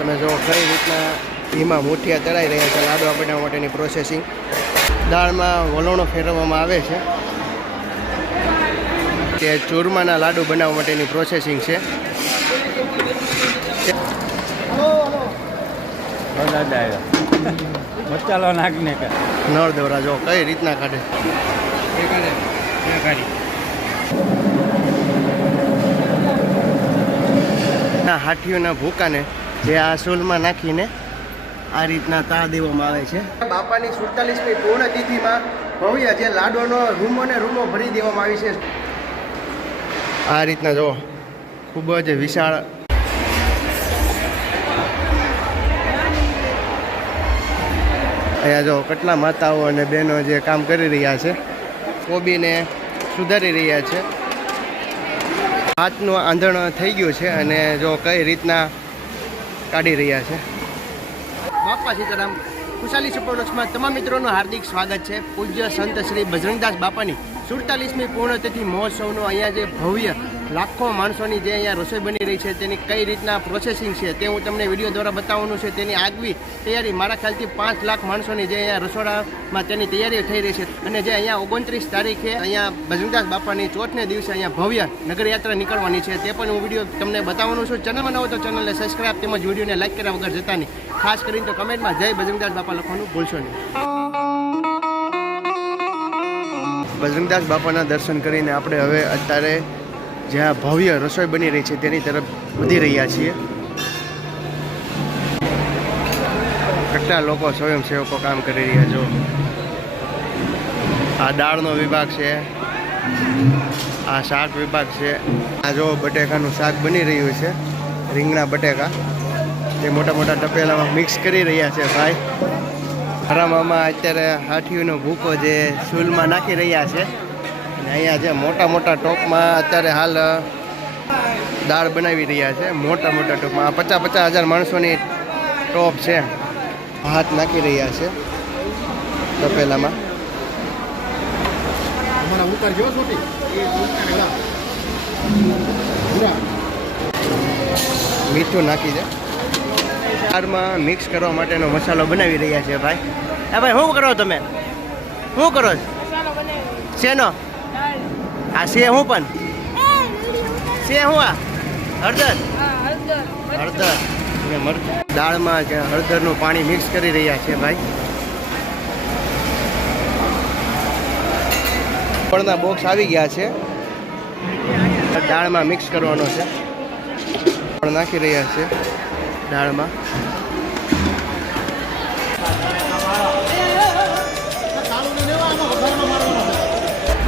તમે જો કઈ રીતના ઘીમાં મૂઠિયા તળાઈ રહ્યા છે, લાડવા બનાવવા માટેની પ્રોસેસિંગ દાળમાં વલોણો ફેરવવામાં આવે છે. તે ચૂરમાના લાડુ બનાવવા માટેની પ્રોસેસિંગ છે. મચાલો નાખને નળ દોરા જો કઈ રીતના કાઢે ના, હાથીઓના ભૂકાને જે આ સોલમાં નાખીને આ રીતના તા દેવામાં આવે છે. બાપાની સુડતાલીસમી પૂર્ણ તિથિમાં ભવ્ય જે લાડવાનો રૂમો ને રૂમો ભરી દેવામાં આવી છે. આ રીતના જો ખૂબ જ વિશાળ અહીંયા જો કેટલા માતાઓ અને બહેનો જે કામ કરી રહ્યા છે કોબીને સુધારી રહ્યા છે. હાથનું આંધણ થઈ ગયું છે અને જો કઈ રીતના કાઢી રહ્યા છે. બાપા સીતારામ, ખુશાલી સપોર્ટમાં તમામ મિત્રોનું હાર્દિક સ્વાગત છે. પૂજ્ય સંત શ્રી બજરંગદાસ બાપાની સુડતાલીસમી પૂર્ણતિથિ મહોત્સવનો અહીંયા જે ભવ્ય લાખો માણસોની જે અહીંયા રસોઈ બની રહી છે, તેની કઈ રીતના પ્રોસેસિંગ છે તે હું તમને વીડિયો દ્વારા બતાવવાનું છે. તેની આગવી તૈયારી મારા ખ્યાલથી પાંચ લાખ માણસોની જે અહીંયા રસોડામાં તેની તૈયારી થઈ રહી છે અને જે અહીંયા ઓગણત્રીસ તારીખે અહીંયા બજરંગદાસ બાપાની ચોથને દિવસે અહીંયા ભવ્ય નગરયાત્રા નીકળવાની છે. તે પણ હું વીડિયો તમને બતાવવાનું છું. ચેનલમાં નવો તો ચેનલને સબસ્ક્રાઈબ તેમજ વિડીયોને લાઈક કર્યા વગર જતા નહીં. ખાસ કરીને તો કમેન્ટમાં જય બજરંગદાસ બાપા લખવાનું ભૂલશો નહીં. બજરંગદાસ બાપાના દર્શન કરીને આપણે હવે અત્યારે જ્યાં ભવ્ય રસોઈ બની રહી છે તેની તરફ વધી રહ્યા છીએ. કેટલા લોકો સ્વયંસેવકો કામ કરી રહ્યા છો? આ દાળનો વિભાગ છે, આ શાક વિભાગ છે, આ જો બટેકાનું શાક બની રહ્યું છે, રીંગણા બટેકા તે મોટા મોટા તપેલામાં મિક્સ કરી રહ્યા છે ભાઈ. હરામામાં અત્યારે હાથીઓનો ભૂકો જે સૂલમાં નાખી રહ્યા છે. અને અહીંયા જે મોટા મોટા ટોપમાં અત્યારે હાલ દાળ બનાવી રહ્યા છે. મોટા મોટા ટોપમાં. આ પચાસ પચાસ હજાર માણસોની ટોપ છે. હાથ નાખી રહ્યા છે. તપેલામાં. મીઠું નાખી દે. દાળમાં મિક્સ કરવા માટેનો મસાલો બનાવી રહ્યા છે ભાઈ. એ ભાઈ શું કરો તમે? શું કરો છો? શેનો? આ સે હું પણ? સે હું આ? હળદર? હળદર. ને મરચું. દાળમાં કે હળદરનું પાણી મિક્સ કરી રહ્યા છે ભાઈ. પણના બોક્સ આવી ગયા છે. દાળમાં મિક્સ કરવાનો છે. પણ નાખી રહ્યા છે. દાળમાં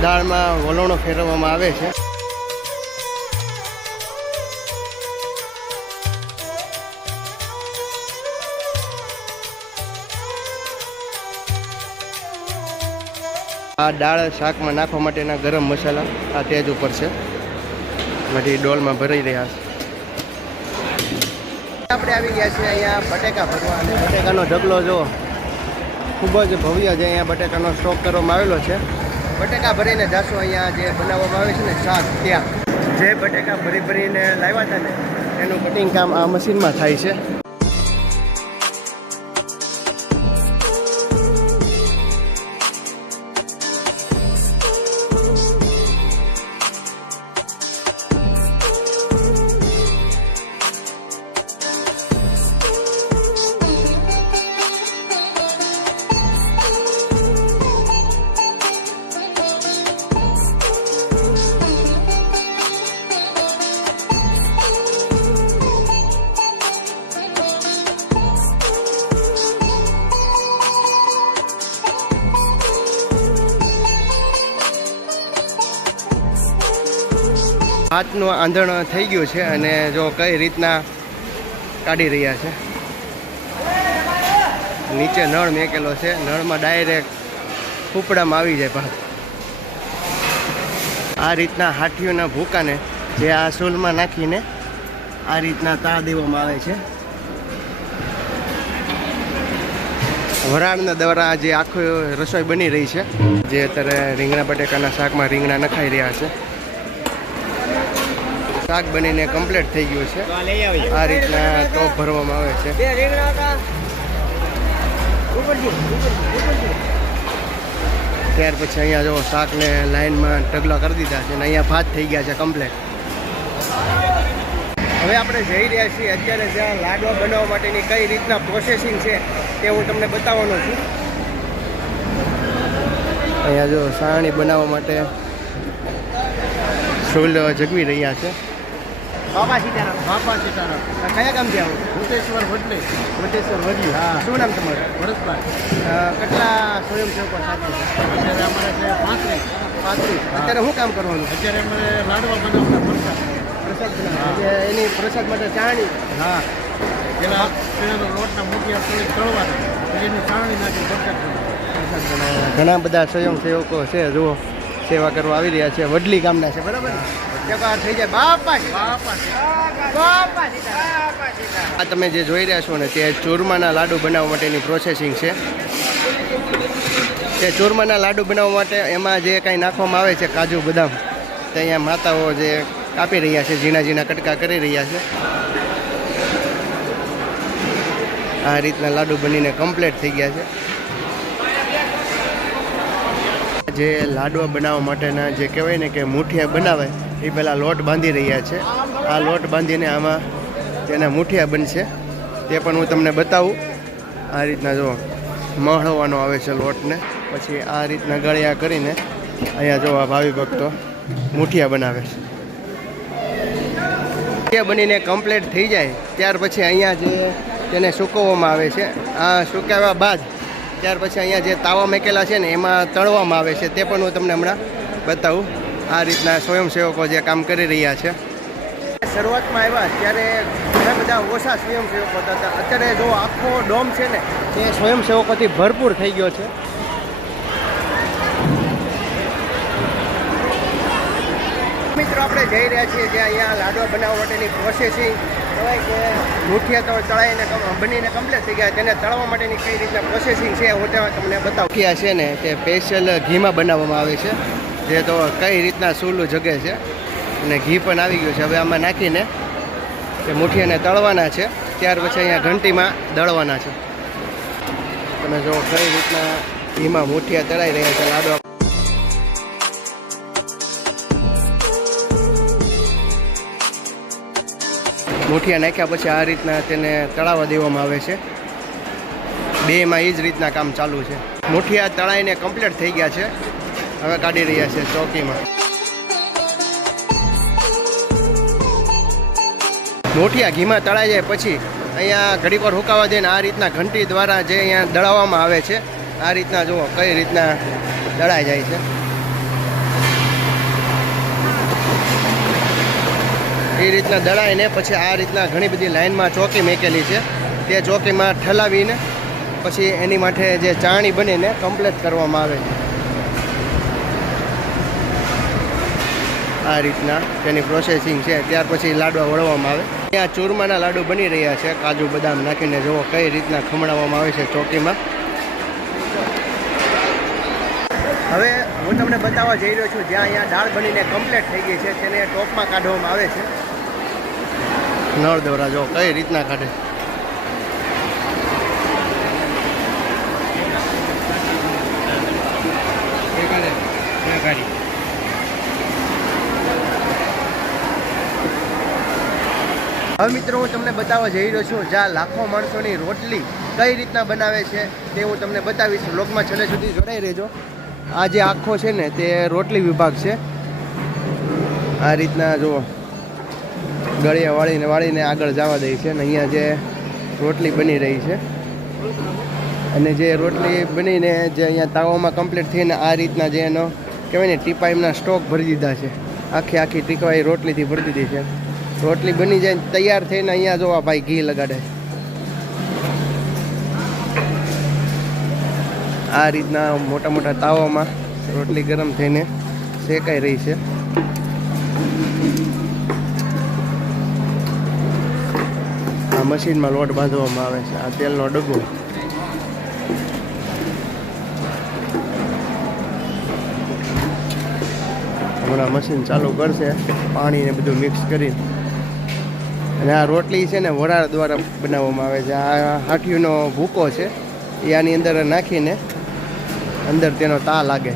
દાળમાં વલોણો ફેરવવામાં આવે છે. આ દાળ શાકમાં નાખવા માટેના ગરમ મસાલા આ તેજ ઉપર છે. બધી ડોલમાં ભરાઈ રહ્યા છે. આપણે આવી ગયા છીએ અહીંયા બટેકા ભરવા. અને બટેકાનો ઢગલો જો ખૂબ જ ભવ્ય છે, અહીંયા બટેકાનો સ્ટોક કરવામાં આવેલો છે. બટેકા ભરીને જાશું અહીંયા જે બનાવવામાં આવે છે ને, શાક, ત્યાં. જે બટેકા ભરી ભરીને લાવ્યા હતા ને, એનું કટિંગ કામ આ મશીનમાં થાય છે. હાથનું આંધણ થઈ ગયું છે અને જો કઈ રીતના કાઢી રહ્યા છે. નીચે નળ મેકેલો છે. નળમાં ડાયરેક્ટ ફૂપડામાં આવી જાય ભાત. આ રીતના હાથીઓના ભૂકાને જે આ સોલમાં નાખીને આ રીતના તાર દેવામાં આવે છે. વરાળના દ્વારા જે આખો રસોઈ બની રહી છે. જે અત્યારે રીંગણા બટેકાના શાકમાં રીંગણા નખાઈ રહ્યા છે. શાક બનીને કમ્પ્લીટ થઈ ગયું છે. આ રીતના ટોપ ભરવામાં આવે છે. ત્યાર પછી અહીંયા જો શાકને લાઈનમાં ઢગલા કરી દીધા છે અને અહીંયા ભાત થઈ ગયા છે કમ્પ્લેટ હવે આપણે જઈ રહ્યા છીએ. અત્યારે જ્યાં લાડવા બનાવવા માટેની કઈ રીતના પ્રોસેસિંગ છે તે હું તમને બતાવવાનો છું. અહીંયા જો સાણી બનાવવા માટે શૂલ જગવી રહ્યા છે. બાપા સીતારામ. બાપા સીતારામ. કયા ગામથી આવો? ભૂતેશ્વર વડલે. ભૂતેશ્વર વડલી હા. શું નામ તમારું? ભરતભાઈ. કેટલા સ્વયંસેવકો સાથે? અત્યારે અમારે છે પાંત્રીસ. પાંત્રીસ. અત્યારે શું કામ કરવાનું? અત્યારે અમારે લાડવા બનાવતા પ્રસાદ પ્રસાદ એની પ્રસાદ માટે ચાણી? હા. પેલા પેલા લોટના મૂકી આપણે તળવાના. એની ચાળણી નાખી પ્રસાદ ઘણા બધા સ્વયંસેવકો છે જુઓ સેવા કરવા આવી રહ્યા છે. વડલી ગામના છે બરાબર? આ તમે જે જોઈ રહ્યા છો ને, તે ચૂરમાના લાડુ બનાવવા માટેની પ્રોસેસિંગ છે. તે ચૂરમાના લાડુ બનાવવા માટે એમાં જે કાંઈ નાખવામાં આવે છે, કાજુ, બદામ, તે અહીંયા માતાઓ જે કાપી રહ્યા છે, ઝીણા ઝીણા કટકા કરી રહ્યા છે. આ રીતના લાડુ બનીને કમ્પ્લીટ થઈ ગયા છે. જે લાડવા બનાવવા માટેના જે કહેવાય ને કે મૂઠિયા બનાવે એ પહેલાં લોટ બાંધી રહ્યા છે. આ લોટ બાંધીને આમાં તેના મુઠિયા બનશે, તે પણ હું તમને બતાવું. આ રીતના જો મહળવાનો આવે છે લોટને. પછી આ રીતના ગળ્યા કરીને અહીંયા જો આ ભાવિ ભક્તો મુઠિયા બનાવે છે. મુઠિયા બનીને કમ્પ્લીટ થઈ જાય, ત્યાર પછી અહીંયા જે તેને સૂકવવામાં આવે છે, આ સુકાવ્યા બાદ ત્યાર પછી અહીંયા જે તાવા મેકેલા છે ને, એમાં તળવામાં આવે છે, તે પણ હું તમને હમણાં બતાવું. આ રીતના સ્વયંસેવકો જે કામ કરી રહ્યા છે. શરૂઆતમાં આવ્યા ત્યારે ઘણા બધા ઓછા સ્વયંસેવકો હતા. અત્યારે જો આખો ડોમ છે ને એ સ્વયંસેવકોથી ભરપૂર થઈ ગયો છે. મિત્રો આપણે જઈ રહ્યા છીએ જ્યાં અહીંયા લાડવા બનાવવા માટેની પ્રોસેસિંગ કહેવાય કે મુઠિયા તો તળાઈને બનીને કમ્પ્લીટ થઈ ગયા તેને તળવા માટેની કઈ રીતના પ્રોસેસિંગ છે હું તેમાં તમને બતાવું. છે ને તે સ્પેશિયલ ઘીમાં બનાવવામાં આવે છે. જે તો કઈ રીતના સૂલું જગે છે અને ઘી પણ આવી ગયું છે. હવે આમાં નાખીને એ મુઠીયાને તળવાના છે. ત્યાર પછી અહીંયા ઘંટીમાં દળવાના છે. તમે જો કઈ રીતના ઘીમાં મુઠિયા તળાઈ રહ્યા છે. લાડવા મુઠિયા નાખ્યા પછી આ રીતના તેને તળાવવા દેવામાં આવે છે. બેમાં એ જ રીતના કામ ચાલુ છે. મુઠિયા તળાઈને કમ્પ્લીટ થઈ ગયા છે. હવે કાઢી રહ્યા છે ચોકીમાં. મોઠિયા ઘીમાં તળાઈ જાય પછી અહીંયા ઘડીક વાર હુકાવા દઈને આ રીતના ઘંટી દ્વારા જે અહીંયા દળાવવામાં આવે છે, આ રીતના જુઓ કઈ રીતના દળાઈ જાય છે. એ રીતના દળાઈને પછી આ રીતના ઘણી બધી લાઇનમાં ચોકી મેકેલી છે. તે ચોકીમાં ઠલાવીને પછી એની માટે જે ચાણી બનીને કમ્પ્લીટ કરવામાં આવે છે. આ રીતના તેની પ્રોસેસિંગ છે. ત્યાર પછી લાડવા વળવામાં આવે. ત્યાં ચૂરમાના લાડુ બની રહ્યા છે. કાજુ બદામ નાખીને જુઓ કઈ રીતના ખમણાવવામાં આવે છે ચોકીમાં. હવે હું તમને બતાવવા જઈ રહ્યો છું, જ્યાં અહીંયા દાળ બનીને કમ્પ્લીટ થઈ ગઈ છે. તેને ટોપમાં કાઢવામાં આવે છે. નળ દોરા જો કઈ રીતના કાઢે. હવે મિત્રો, હું તમને બતાવવા જઈ રહ્યો છું જ્યાં લાખો માણસોની રોટલી કઈ રીતના બનાવે છે તે હું તમને બતાવીશ. લોકમાં છેલ્લે સુધી જોડાઈ રહેજો. આ જે આખો છે ને, તે રોટલી વિભાગ છે. આ રીતના જુઓ ગળિયા વાળીને વાળીને આગળ જવા દે છે અને અહીંયા જે રોટલી બની રહી છે. અને જે રોટલી બનીને જે અહીંયા તાવામાં કમ્પ્લીટ થઈને આ રીતના જે એનો કહેવાય ને ટીપા એમના સ્ટોક ભરી દીધા છે. આખી આખી ટીકવાઈ રોટલીથી ભરી દીધી છે. રોટલી બની જાય તૈયાર થઈને અહીંયા જોવા ભાઈ ઘી લગાડે. આ રીતના મોટા મોટા તાવામાં રોટલી ગરમ થઈને શેકાઈ રહી છે. આ મશીનમાં લોટ બાંધવામાં આવે છે. આ તેલનો ડબ્બો. હમણાં મશીન ચાલુ કરશે. પાણી ને બધું મિક્સ કરી અને આ રોટલી છે ને વરાળ દ્વારા બનાવવામાં આવે છે. આ હાઠીનો ભૂકો છે. એ આની અંદર નાખીને અંદર તેનો તા લાગે.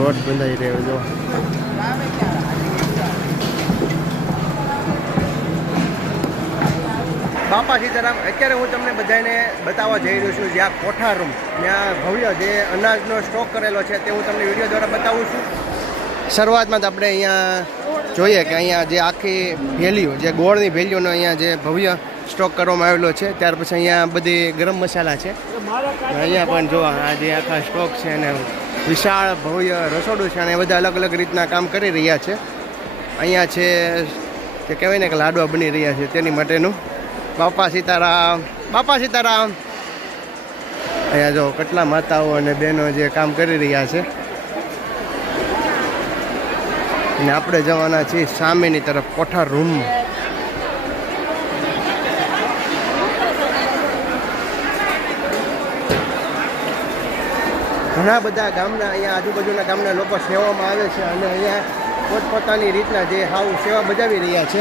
લોટ બંધાઈ રહ્યો જો બાપા સીતારામ, અત્યારે હું તમને બધાને બતાવવા જઈ રહ્યો છું જ્યાં કોઠા રૂમ ત્યાં ભવ્ય જે અનાજનો સ્ટોક કરેલો છે તે હું તમને વીડિયો દ્વારા બતાવું છું. શરૂઆતમાં તો આપણે અહીંયા જોઈએ કે અહીંયા જે આખી ભેલીઓ, જે ગોળની ભેલીઓનો અહીંયા જે ભવ્ય સ્ટોક કરવામાં આવેલો છે, ત્યાર પછી અહીંયા બધી ગરમ મસાલા છે. અહીંયા પણ જો આ જે આખા સ્ટોક છે અને વિશાળ ભવ્ય રસોડું છે અને બધા અલગ અલગ રીતના કામ કરી રહ્યા છે. અહીંયા છે, જે કહેવાય ને કે લાડવા બની રહ્યા છે, તેની માટેનું બાપા સીતારામ બાપા સીતારામ. અહીંયા જો કેટલા માતાઓ અને બહેનો જે કામ કરી રહ્યા છે. અને આપણે જવાના છીએ સામેની તરફ કોઠાર રૂમ. ઘણા બધા ગામના અહીંયા આજુબાજુના ગામના લોકો સેવામાં આવે છે અને અહીંયા પોતપોતાની રીતના જે હાવ સેવા બજાવી રહ્યા છે.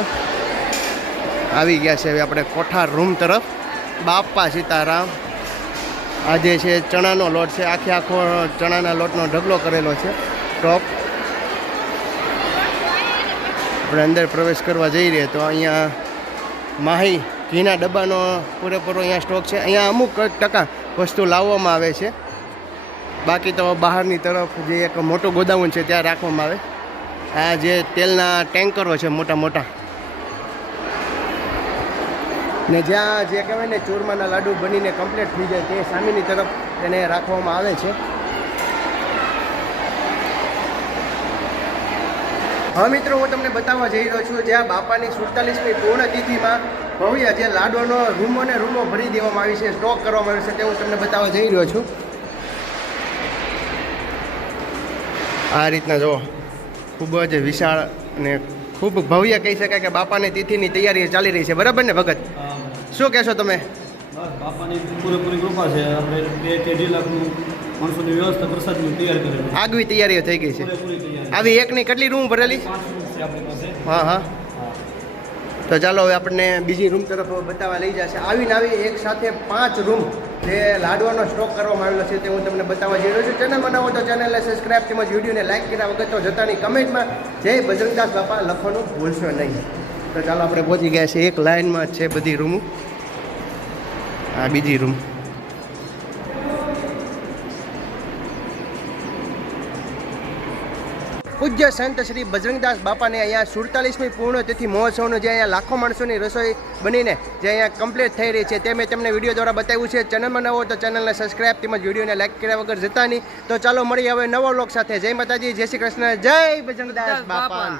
આવી ગયા છે હવે આપણે કોઠાર રૂમ તરફ. બાપા સીતારામ. આજે છે ચણાનો લોટ છે, આખે આખો ચણાના લોટનો ઢગલો કરેલો છે. ટોપ આપણે અંદર પ્રવેશ કરવા જઈ રહ્યા તો અહીંયા માહી ઘીના ડબ્બાનો પૂરેપૂરો અહીંયા સ્ટોક છે. અહીંયા અમુક ટકા વસ્તુ લાવવામાં આવે છે. બાકી તો બહારની તરફ જે એક મોટું ગોદાઉન છે ત્યાં રાખવામાં આવે. આ જે તેલના ટેન્કરો છે મોટા મોટા. ને જ્યાં જે કહેવાય ને ચૂરમાના લાડુ બનીને કમ્પ્લીટ થઈ જાય તે સામેની તરફ તેને રાખવામાં આવે છે. હવે મિત્રો હું તમને બતાવવા જઈ રહ્યો છું જ્યાં બાપાની સુડતાલીસમી પૂર્ણ તિથિમાં ભવ્ય જે લાડવાનો રૂમો ને રૂમો ભરી દેવામાં આવી છે સ્ટોક કરવામાં આવ્યો છે તે હું તમને બતાવવા જઈ રહ્યો છું. આ રીતના જો ખૂબ જ વિશાળ અને ખૂબ ભવ્ય કહી શકાય કે બાપાની તિથિની તૈયારી ચાલી રહી છે. બરાબર ને ભગત? શું કહેશો તમે? બાપાની પૂરેપૂરી કૃપા છે. આપણે બે અઢી લાખનું માણસોની વ્યવસ્થા પ્રસાદની તૈયાર કરેલી આગવી તૈયારીઓ થઈ ગઈ છે. આવી એકની કેટલી રૂમ ભરેલી? હા હા. તો ચાલો હવે આપણને બીજી રૂમ તરફ બતાવવા લઈ જશે. આવીને આવી એક સાથે પાંચ રૂમ જે લાડવાનો સ્ટોક કરવામાં આવેલો છે તે હું તમને બતાવવા જઈ રહ્યો છું. ચેનલ બનાવો તો ચેનલને સબસ્ક્રાઈબ તેમજ વિડીયોને લાઇક કર્યા વગર તો જતાની કમેન્ટમાં જય બજરંગદાસ બાપા લખવાનું ભૂલશો નહીં. તો ચાલો આપણે પહોંચી ગયા છે એક લાઇનમાં જ છે બધી રૂમ. આ બીજી રૂમ. પૂજ્ય સંત શ્રી બજરંગદાસ બાપાને અહીંયા સુડતાલીસમી પૂર્ણ તિથિ મહોત્સવનો જે અહીંયા લાખો માણસોની રસોઈ બનીને જે અહીંયા કમ્પ્લીટ થઈ રહી છે તે મેં તમને વીડિયો દ્વારા બતાવ્યું છે. ચેનલમાં નવો તો ચેનલને સબસ્ક્રાઈબ તેમજ વિડીયોને લાઈક કર્યા વગર જતા નહીં. તો ચાલો મળીએ હવે નવો લોક સાથે. જય માતાજી, જય શ્રી કૃષ્ણ, જય બજરંગદાસ બાપા.